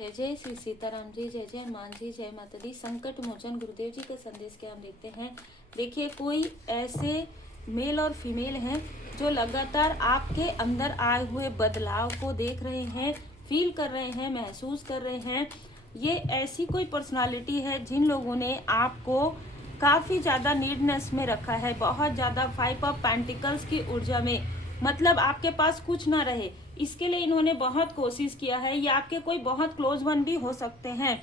जय जय श्री सीताराम जी, जय जय हनुमान जी, जय माता दी। संकट मोचन गुरुदेव जी के संदेश के हम देखते हैं। देखिए, कोई ऐसे मेल और फीमेल हैं जो लगातार आपके अंदर आए हुए बदलाव को देख रहे हैं, फील कर रहे हैं, महसूस कर रहे हैं। ये ऐसी कोई पर्सनालिटी है जिन लोगों ने आपको काफ़ी ज़्यादा नीडनेस में रखा है, बहुत ज़्यादा 5 ऑफ पेंटिकल्स की ऊर्जा में, मतलब आपके पास कुछ ना रहे, इसके लिए इन्होंने बहुत कोशिश किया है। या आपके कोई बहुत क्लोज वन भी हो सकते हैं,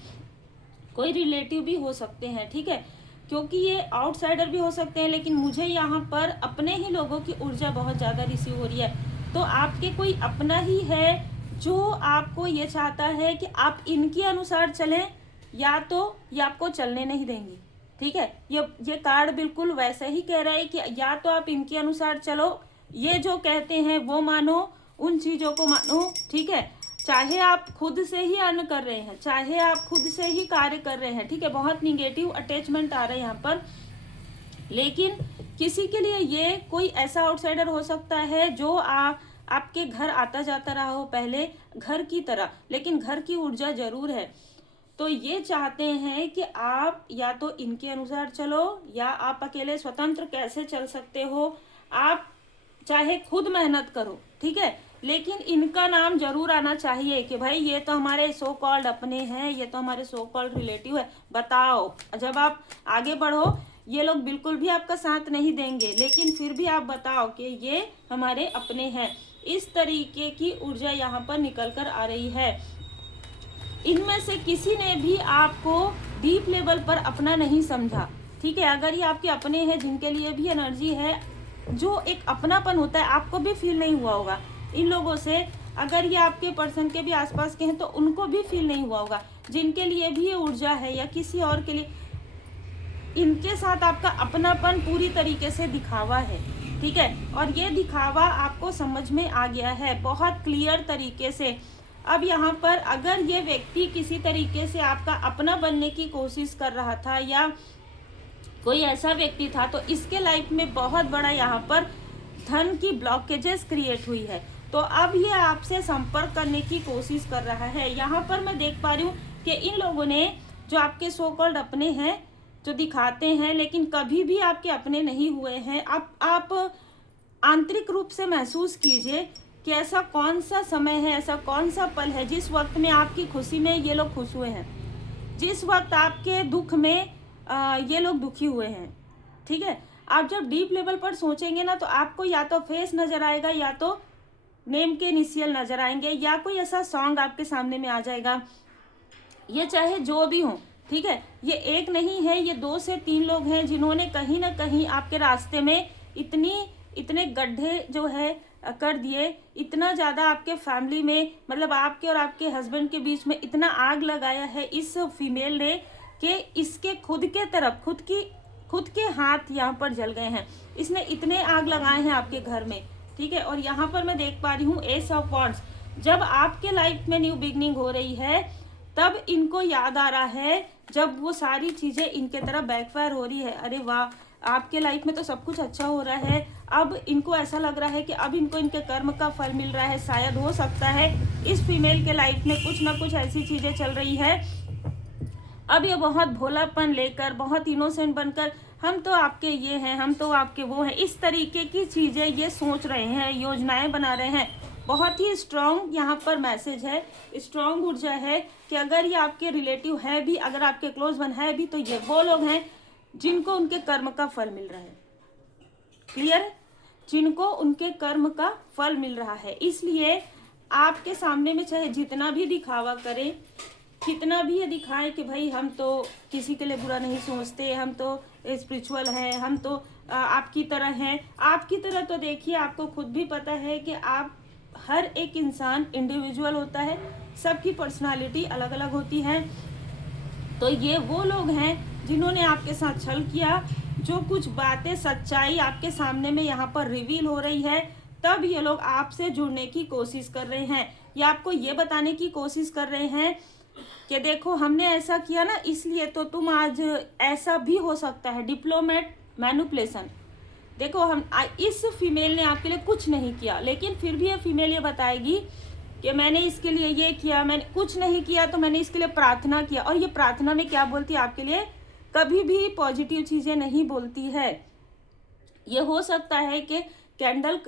कोई रिलेटिव भी हो सकते हैं, ठीक है, क्योंकि ये आउटसाइडर भी हो सकते हैं, लेकिन मुझे यहाँ पर अपने ही लोगों की ऊर्जा बहुत ज़्यादा रिसीव हो रही है। तो आपके कोई अपना ही है जो आपको ये चाहता है कि आप इनके अनुसार चलें, या तो ये आपको चलने नहीं देंगी, ठीक है। ये कार्ड बिल्कुल वैसे ही कह रहा है कि या तो आप इनके अनुसार चलो, ये जो कहते हैं वो मानो, उन चीज़ों को मानो, ठीक है। चाहे आप खुद से ही अर्न कर रहे हैं, चाहे आप खुद से ही कार्य कर रहे हैं, ठीक है। बहुत निगेटिव अटैचमेंट आ रहा है यहाँ पर, लेकिन किसी के लिए ये कोई ऐसा आउटसाइडर हो सकता है जो आपके घर आता जाता रहा हो पहले, घर की तरह, लेकिन घर की ऊर्जा जरूर है। तो ये चाहते हैं कि आप या तो इनके अनुसार चलो, या आप अकेले स्वतंत्र कैसे चल सकते हो, आप चाहे खुद मेहनत करो, ठीक है, लेकिन इनका नाम जरूर आना चाहिए कि भाई ये तो हमारे सो कॉल्ड अपने हैं, ये तो हमारे सो कॉल्ड रिलेटिव है। बताओ, जब आप आगे बढ़ो, ये लोग बिल्कुल भी आपका साथ नहीं देंगे, लेकिन फिर भी आप बताओ कि ये हमारे अपने हैं। इस तरीके की ऊर्जा यहाँ पर निकल कर आ रही है। इनमें से किसी ने भी आपको डीप लेवल पर अपना नहीं समझा, ठीक है। अगर ये आपके अपने हैं, जिनके लिए भी एनर्जी है, जो एक अपनापन होता है, आपको भी फील नहीं हुआ होगा इन लोगों से। अगर ये आपके पर्सन के भी आसपास के हैं तो उनको भी फील नहीं हुआ होगा। जिनके लिए भी ये ऊर्जा है या किसी और के लिए, इनके साथ आपका अपनापन पूरी तरीके से दिखावा है, ठीक है। और ये दिखावा आपको समझ में आ गया है बहुत क्लियर तरीके से। अब यहाँ पर अगर ये व्यक्ति किसी तरीके से आपका अपना बनने की कोशिश कर रहा था, या कोई ऐसा व्यक्ति था, तो इसके लाइफ में बहुत बड़ा यहाँ पर धन की ब्लॉकेजेस क्रिएट हुई है। तो अब ये आपसे संपर्क करने की कोशिश कर रहा है। यहाँ पर मैं देख पा रही हूँ कि इन लोगों ने, जो आपके सो कॉल्ड अपने हैं, जो दिखाते हैं लेकिन कभी भी आपके अपने नहीं हुए हैं, आप आंतरिक रूप से महसूस कीजिए कि ऐसा कौन सा समय है, ऐसा कौन सा पल है जिस वक्त में आपकी खुशी में ये लोग खुश हुए हैं, जिस वक्त आपके दुख में ये लोग दुखी हुए हैं, ठीक है। आप जब डीप लेवल पर सोचेंगे ना, तो आपको या तो फेस नजर आएगा, या तो नेम के इनिशियल नजर आएंगे, या कोई ऐसा सॉन्ग आपके सामने में आ जाएगा। ये चाहे जो भी हो, ठीक है। ये एक नहीं है, ये 2 से 3 लोग हैं जिन्होंने कहीं ना कहीं आपके रास्ते में इतने गड्ढे जो है कर दिए, इतना ज़्यादा आपके फैमिली में, मतलब आपके और आपके हस्बैंड के बीच में इतना आग लगाया है इस फीमेल ने कि इसके खुद के तरफ खुद के हाथ यहाँ पर जल गए हैं। इसने इतने आग लगाए हैं आपके घर में, ठीक है। और यहाँ पर मैं देख पा रही हूँ एस ऑफ वॉन्ड्स। जब आपके लाइफ में न्यू बिगनिंग हो रही है, तब इनको याद आ रहा है जब वो सारी चीज़ें इनके तरफ बैकफायर हो रही है। अरे वाह, आपके लाइफ में तो सब कुछ अच्छा हो रहा है, अब इनको ऐसा लग रहा है कि अब इनको इनके कर्म का फल मिल रहा है। शायद हो सकता है इस फीमेल के लाइफ में कुछ ना कुछ ऐसी चीज़ें चल रही है। अब ये बहुत भोलापन लेकर, बहुत इनोसेंट बनकर, हम तो आपके ये हैं, हम तो आपके वो हैं, इस तरीके की चीज़ें ये सोच रहे हैं, योजनाएं बना रहे हैं। बहुत ही स्ट्रॉन्ग यहाँ पर मैसेज है, स्ट्रॉन्ग ऊर्जा है कि अगर ये आपके रिलेटिव है भी, अगर आपके क्लोज वन है भी, तो ये वो लोग हैं जिनको उनके कर्म का फल मिल रहा है। क्लियर है? जिनको उनके कर्म का फल मिल रहा है। इसलिए आपके सामने में चाहे जितना भी दिखावा करें, कितना भी ये दिखाएं कि भाई हम तो किसी के लिए बुरा नहीं सोचते, हम तो स्पिरिचुअल हैं, हम तो आपकी तरह हैं। आपकी तरह तो देखिए, आपको खुद भी पता है कि आप, हर एक इंसान इंडिविजुअल होता है, सबकी पर्सनालिटी अलग अलग होती है। तो ये वो लोग हैं जिन्होंने आपके साथ छल किया। जो कुछ बातें, सच्चाई आपके सामने में यहाँ पर रिवील हो रही है, तब ये लोग आपसे जुड़ने की कोशिश कर रहे हैं, या आपको ये बताने की कोशिश कर रहे हैं कि देखो हमने ऐसा किया ना, इसलिए तो तुम आज, ऐसा भी हो सकता है। Diplomat manipulation. देखो, हम इस फीमेल ने आपके लिए कुछ नहीं किया, लेकिन फिर भी ये फीमेल ये बताएगी कि मैंने इसके लिए ये किया, मैंने कुछ नहीं किया तो मैंने इसके लिए प्रार्थना किया। और ये प्रार्थना में क्या बोलती है आपके लिए, कभी भी पॉजिटिव चीज़ें नहीं बोलती है। ये हो सकता है कि कैंडल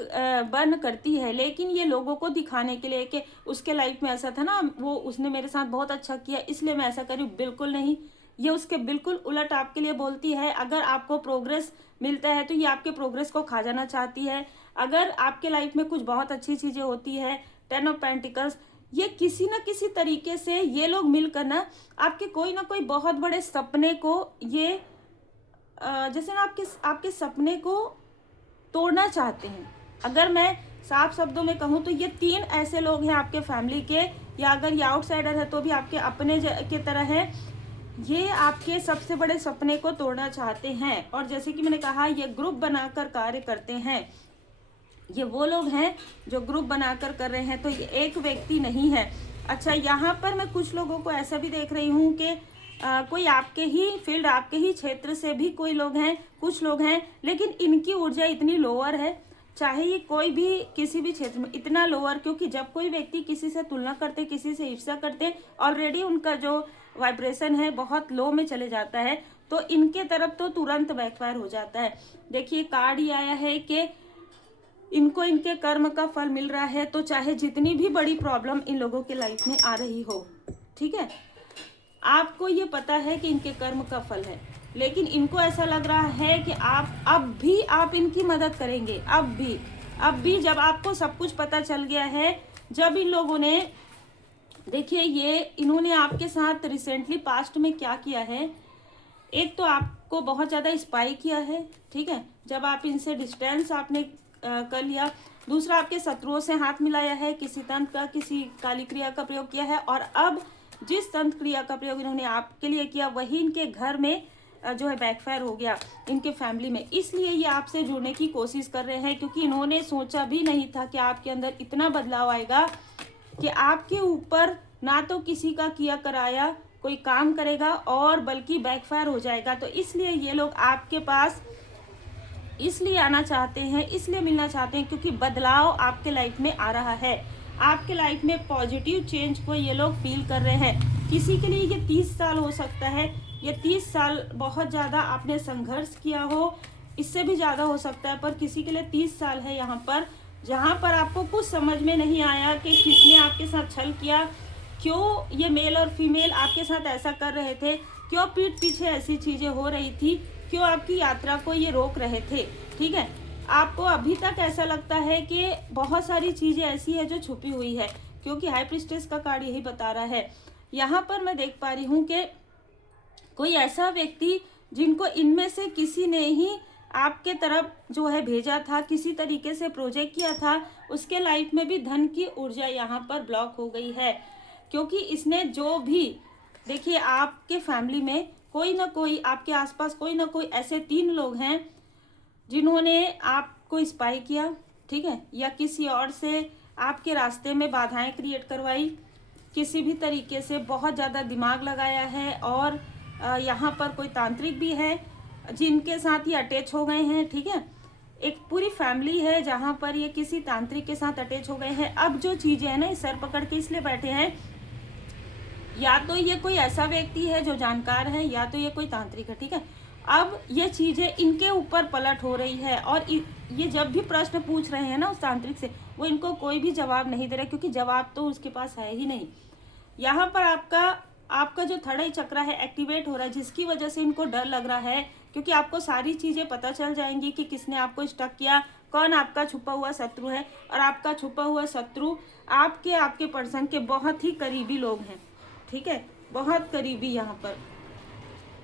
बर्न करती है, लेकिन ये लोगों को दिखाने के लिए कि उसके लाइफ में ऐसा था ना, वो उसने मेरे साथ बहुत अच्छा किया इसलिए मैं ऐसा करूँ, बिल्कुल नहीं। ये उसके बिल्कुल उलट आपके लिए बोलती है। अगर आपको प्रोग्रेस मिलता है तो ये आपके प्रोग्रेस को खा जाना चाहती है। अगर आपके लाइफ में कुछ बहुत अच्छी चीज़ें होती है, 10 ऑफ पेंटिकल्स, ये किसी न किसी तरीके से ये लोग मिलकर ना आपके कोई ना कोई बहुत बड़े सपने को, ये जैसे ना आपके सपने को तोड़ना चाहते हैं। अगर मैं साफ शब्दों में कहूँ तो ये 3 ऐसे लोग हैं आपके फैमिली के, या अगर ये आउटसाइडर है तो भी आपके अपने के तरह है। ये आपके सबसे बड़े सपने को तोड़ना चाहते हैं। और जैसे कि मैंने कहा, ये ग्रुप बनाकर कार्य करते हैं। ये वो लोग हैं जो ग्रुप बनाकर कर रहे हैं, तो ये एक व्यक्ति नहीं है। अच्छा, यहाँ पर मैं कुछ लोगों को ऐसा भी देख रही हूँ कि कोई आपके ही फील्ड, आपके ही क्षेत्र से भी कोई लोग हैं, कुछ लोग हैं, लेकिन इनकी ऊर्जा इतनी लोअर है, चाहे ये कोई भी किसी भी क्षेत्र में, इतना लोअर, क्योंकि जब कोई व्यक्ति किसी से तुलना करते, किसी से ईर्ष्या करते, ऑलरेडी उनका जो वाइब्रेशन है बहुत लो में चले जाता है, तो इनके तरफ तो तुरंत बैकफायर हो जाता है। देखिए कार्ड ही आया है कि इनको इनके कर्म का फल मिल रहा है, तो चाहे जितनी भी बड़ी प्रॉब्लम इन लोगों के लाइफ में आ रही हो, ठीक है, आपको ये पता है कि इनके कर्म का फल है, लेकिन इनको ऐसा लग रहा है कि अब भी आप इनकी मदद करेंगे। अब भी जब आपको सब कुछ पता चल गया है, जब इन लोगों ने, देखिए ये इन्होंने आपके साथ रिसेंटली पास्ट में क्या किया है, एक तो आपको बहुत ज़्यादा स्पाई किया है, ठीक है, जब आप इनसे डिस्टेंस आपने कर लिया। दूसरा, आपके शत्रुओं से हाथ मिलाया है, किसी तंत्र का, किसी काली क्रिया का प्रयोग किया है, और अब जिस तंत्र क्रिया का प्रयोग इन्होंने आपके लिए किया वही इनके घर में जो है बैकफायर हो गया, इनके फैमिली में। इसलिए ये आपसे जुड़ने की कोशिश कर रहे हैं, क्योंकि इन्होंने सोचा भी नहीं था कि आपके अंदर इतना बदलाव आएगा कि आपके ऊपर ना तो किसी का किया कराया कोई काम करेगा, और बल्कि बैकफायर हो जाएगा। तो इसलिए ये लोग आपके पास इसलिए आना चाहते हैं, इसलिए मिलना चाहते हैं, क्योंकि बदलाव आपके लाइफ में आ रहा है। आपके लाइफ में पॉजिटिव चेंज को ये लोग फील कर रहे हैं। किसी के लिए ये 30 साल हो सकता है, ये 30 साल बहुत ज़्यादा आपने संघर्ष किया हो, इससे भी ज़्यादा हो सकता है, पर किसी के लिए 30 साल है यहाँ पर, जहाँ पर आपको कुछ समझ में नहीं आया कि किसने आपके साथ छल किया, क्यों ये मेल और फीमेल आपके साथ ऐसा कर रहे थे, क्यों पीठ पीछे ऐसी चीज़ें हो रही थी, क्यों आपकी यात्रा को ये रोक रहे थे, ठीक है। आपको अभी तक ऐसा लगता है कि बहुत सारी चीज़ें ऐसी है जो छुपी हुई है, क्योंकि हाई प्रीस्टेस का कार्ड यही बता रहा है। यहाँ पर मैं देख पा रही हूँ कि कोई ऐसा व्यक्ति जिनको इनमें से किसी ने ही आपके तरफ जो है भेजा था, किसी तरीके से प्रोजेक्ट किया था, उसके लाइफ में भी धन की ऊर्जा यहाँ पर ब्लॉक हो गई है, क्योंकि इसने जो भी, देखिए आपके फैमिली में कोई ना कोई, आपके आसपास कोई ना कोई ऐसे 3 लोग हैं जिन्होंने आपको स्पाई किया, ठीक है, या किसी और से आपके रास्ते में बाधाएं क्रिएट करवाई, किसी भी तरीके से बहुत ज़्यादा दिमाग लगाया है, और यहाँ पर कोई तांत्रिक भी है जिनके साथ ये अटैच हो गए हैं, ठीक है। एक पूरी फैमिली है जहाँ पर ये किसी तांत्रिक के साथ अटैच हो गए हैं। अब जो चीज़ें हैं ना, सर पकड़ के इसलिए बैठे हैं, या तो ये कोई ऐसा व्यक्ति है जो जानकार है, या तो ये कोई तांत्रिक है, ठीक है। अब ये चीज़ें इनके ऊपर पलट हो रही है, और ये जब भी प्रश्न पूछ रहे हैं ना उस तांत्रिक से, वो इनको कोई भी जवाब नहीं दे रहा, क्योंकि जवाब तो उसके पास है ही नहीं। यहाँ पर आपका जो थर्ड आई चक्र है एक्टिवेट हो रहा है, जिसकी वजह से इनको डर लग रहा है, क्योंकि आपको सारी चीज़ें पता चल जाएंगी कि किसने आपको स्टक किया, कौन आपका छुपा हुआ शत्रु है, और आपका छुपा हुआ शत्रु आपके पर्सन के बहुत ही करीबी लोग हैं, ठीक है, बहुत करीबी यहाँ पर,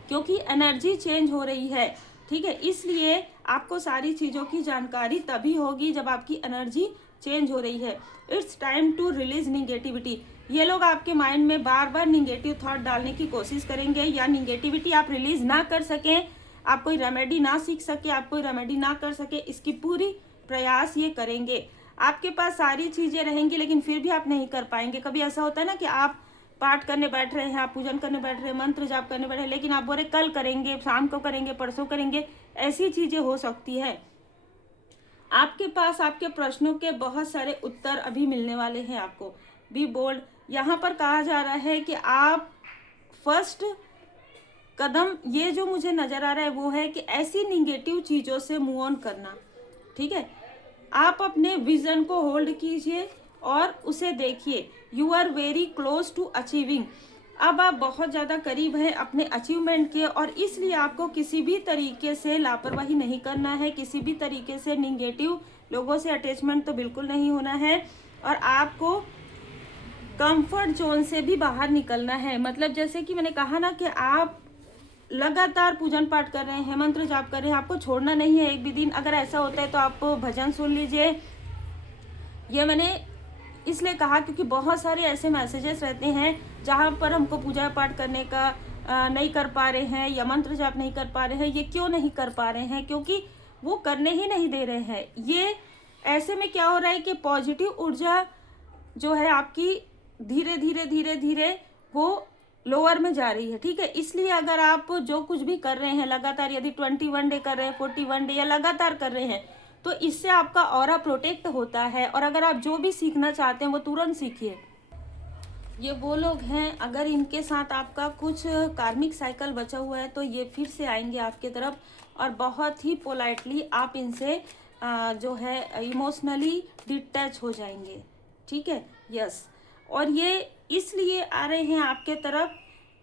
क्योंकि एनर्जी चेंज हो रही है, ठीक है। इसलिए आपको सारी चीज़ों की जानकारी तभी होगी जब आपकी एनर्जी चेंज हो रही है। It's time to release negativity. ये लोग आपके माइंड में बार बार निगेटिव थॉट डालने की कोशिश करेंगे, या निगेटिविटी आप रिलीज ना कर सकें, आप कोई रेमेडी ना सीख सके, आप कोई रेमेडी ना कर सके, इसकी पूरी प्रयास ये करेंगे। आपके पास सारी चीज़ें रहेंगी, लेकिन फिर भी आप नहीं कर पाएंगे। कभी ऐसा होता है ना कि आप पाठ करने बैठ रहे हैं, आप पूजन करने बैठ रहे हैं, मंत्र जाप करने बैठ रहे हैं, लेकिन आप बोल रहे कल करेंगे, शाम को करेंगे, परसों करेंगे, ऐसी चीज़ें हो सकती है। आपके पास आपके प्रश्नों के बहुत सारे उत्तर अभी मिलने वाले हैं आपको, बी बोल्ड। यहाँ पर कहा जा रहा है कि आप फर्स्ट कदम ये जो मुझे नजर आ रहा है वो है कि ऐसी निगेटिव चीजों से मूव ऑन करना। ठीक है, आप अपने विजन को होल्ड कीजिए और उसे देखिए। You are very close to achieving. अब आप बहुत ज़्यादा करीब हैं अपने अचीवमेंट के, और इसलिए आपको किसी भी तरीके से लापरवाही नहीं करना है, किसी भी तरीके से निगेटिव लोगों से अटैचमेंट तो बिल्कुल नहीं होना है, और आपको कंफर्ट जोन से भी बाहर निकलना है। मतलब जैसे कि मैंने कहा ना कि आप लगातार पूजन पाठ कर रहे हैं, मंत्र जाप कर रहे हैं, आपको छोड़ना नहीं है एक भी दिन। अगर ऐसा होता है तो आप भजन सुन लीजिए। ये मैंने इसलिए कहा क्योंकि बहुत सारे ऐसे मैसेजेस रहते हैं जहाँ पर हमको पूजा पाठ करने का नहीं कर पा रहे हैं, या मंत्र जाप नहीं कर पा रहे हैं। ये क्यों नहीं कर पा रहे हैं? क्योंकि वो करने ही नहीं दे रहे हैं। ये ऐसे में क्या हो रहा है कि पॉजिटिव ऊर्जा जो है आपकी धीरे धीरे धीरे धीरे वो लोअर में जा रही है। ठीक है, इसलिए अगर आप जो कुछ भी कर रहे हैं लगातार, यदि 21 डे कर रहे हैं, 41 डे या लगातार कर रहे हैं, तो इससे आपका ऑरा प्रोटेक्ट होता है। और अगर आप जो भी सीखना चाहते हैं वो तुरंत सीखिए। ये वो लोग हैं, अगर इनके साथ आपका कुछ कार्मिक साइकिल बचा हुआ है तो ये फिर से आएंगे आपके तरफ, और बहुत ही पोलाइटली आप इनसे जो है इमोशनली डिटैच हो जाएंगे। ठीक है, यस। और ये इसलिए आ रहे हैं आपके तरफ,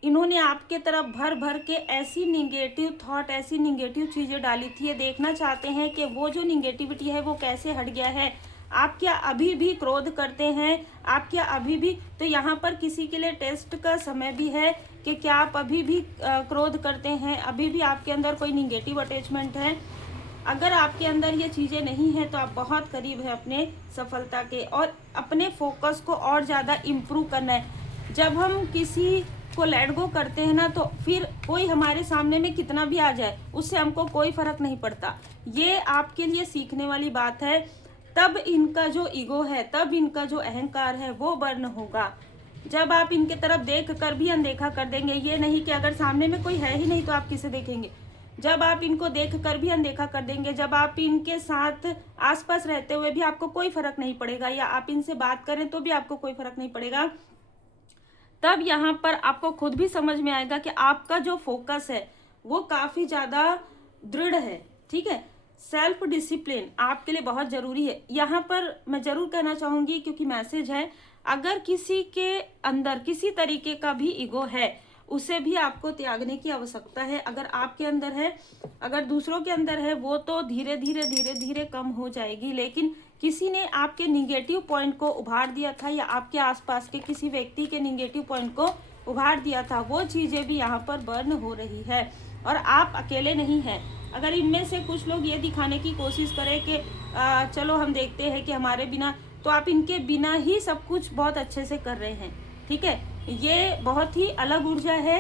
इन्होंने आपके तरफ भर भर के ऐसी निगेटिव थॉट, ऐसी निगेटिव चीज़ें डाली थी। ये देखना चाहते हैं कि वो जो निगेटिविटी है वो कैसे हट गया है। आप क्या अभी भी क्रोध करते हैं? आप क्या अभी भी, तो यहाँ पर किसी के लिए टेस्ट का समय भी है कि क्या आप अभी भी क्रोध करते हैं, अभी भी आपके अंदर कोई निगेटिव अटैचमेंट है। अगर आपके अंदर ये चीज़ें नहीं हैं तो आप बहुत करीब हैं अपने सफलता के, और अपने फोकस को और ज़्यादा इम्प्रूव करना है। जब हम किसी को लेट गो करते हैं ना, तो फिर कोई हमारे सामने में कितना भी आ जाए उससे हमको कोई फर्क नहीं पड़ता। ये आपके लिए सीखने वाली बात है। तब इनका जो ईगो है, तब इनका जो अहंकार है वो बर्न होगा जब आप इनके तरफ देख कर भी अनदेखा कर देंगे। ये नहीं कि अगर सामने में कोई है ही नहीं तो आप किसे देखेंगे। जब आप इनको देख कर भी अनदेखा कर देंगे, जब आप इनके साथ आसपास रहते हुए भी आपको कोई फर्क नहीं पड़ेगा, या आप इनसे बात करें तो भी आपको कोई फर्क नहीं पड़ेगा, तब यहाँ पर आपको खुद भी समझ में आएगा कि आपका जो फोकस है वो काफी ज्यादा दृढ़ है। ठीक है, सेल्फ डिसिप्लिन आपके लिए बहुत जरूरी है। यहाँ पर मैं जरूर कहना चाहूंगी, क्योंकि मैसेज है, अगर किसी के अंदर किसी तरीके का भी ईगो है उसे भी आपको त्यागने की आवश्यकता है। अगर आपके अंदर है, अगर दूसरों के अंदर है, वो तो धीरे धीरे धीरे धीरे कम हो जाएगी। लेकिन किसी ने आपके निगेटिव पॉइंट को उभार दिया था, या आपके आसपास के किसी व्यक्ति के निगेटिव पॉइंट को उभार दिया था, वो चीज़ें भी यहाँ पर बर्न हो रही है। और आप अकेले नहीं हैं। अगर इनमें से कुछ लोग ये दिखाने की कोशिश करें कि चलो हम देखते हैं कि हमारे बिना, तो आप इनके बिना ही सब कुछ बहुत अच्छे से कर रहे हैं। ठीक है, ये बहुत ही अलग ऊर्जा है।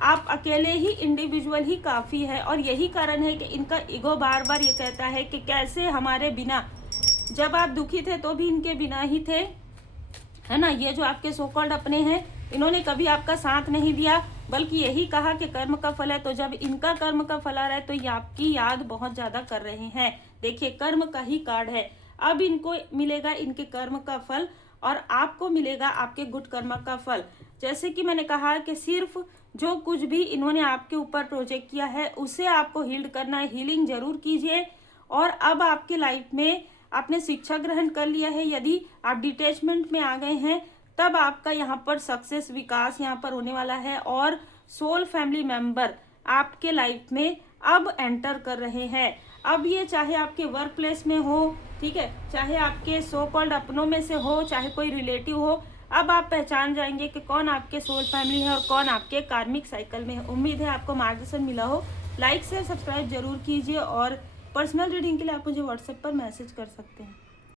आप अकेले ही, इंडिविजुअल ही काफ़ी है। और यही कारण है कि इनका ईगो बार बार ये कहता है कि कैसे हमारे बिना, जब आप दुखी थे तो भी इनके बिना ही थे, है ना। ये जो आपके सो कॉल्ड अपने हैं, इन्होंने कभी आपका साथ नहीं दिया, बल्कि यही कहा कि कर्म का फल है। तो जब इनका कर्म का फल आ रहा है तो ये आपकी याद बहुत ज्यादा कर रहे हैं। देखिए, कर्म का ही कार्ड है। अब इनको मिलेगा इनके कर्म का फल, और आपको मिलेगा आपके गुड कर्म का फल। जैसे कि मैंने कहा कि सिर्फ जो कुछ भी इन्होंने आपके ऊपर प्रोजेक्ट किया है उसे आपको हील्ड करना है। हीलिंग जरूर कीजिए। और अब आपके लाइफ में आपने शिक्षा ग्रहण कर लिया है, यदि आप डिटैचमेंट में आ गए हैं, तब आपका यहाँ पर सक्सेस, विकास यहाँ पर होने वाला है। और सोल फैमिली मेंबर आपके लाइफ में अब एंटर कर रहे हैं। अब ये चाहे आपके वर्क प्लेस में हो, ठीक है, चाहे आपके सो कॉल्ड अपनों में से हो, चाहे कोई रिलेटिव हो, अब आप पहचान जाएंगे कि कौन आपके सोल फैमिली है और कौन आपके कार्मिक साइकिल में है। उम्मीद है आपको मार्गदर्शन मिला हो। लाइक शेयर सब्सक्राइब जरूर कीजिए, और पर्सनल रीडिंग के लिए आप मुझे व्हाट्सएप पर मैसेज कर सकते हैं।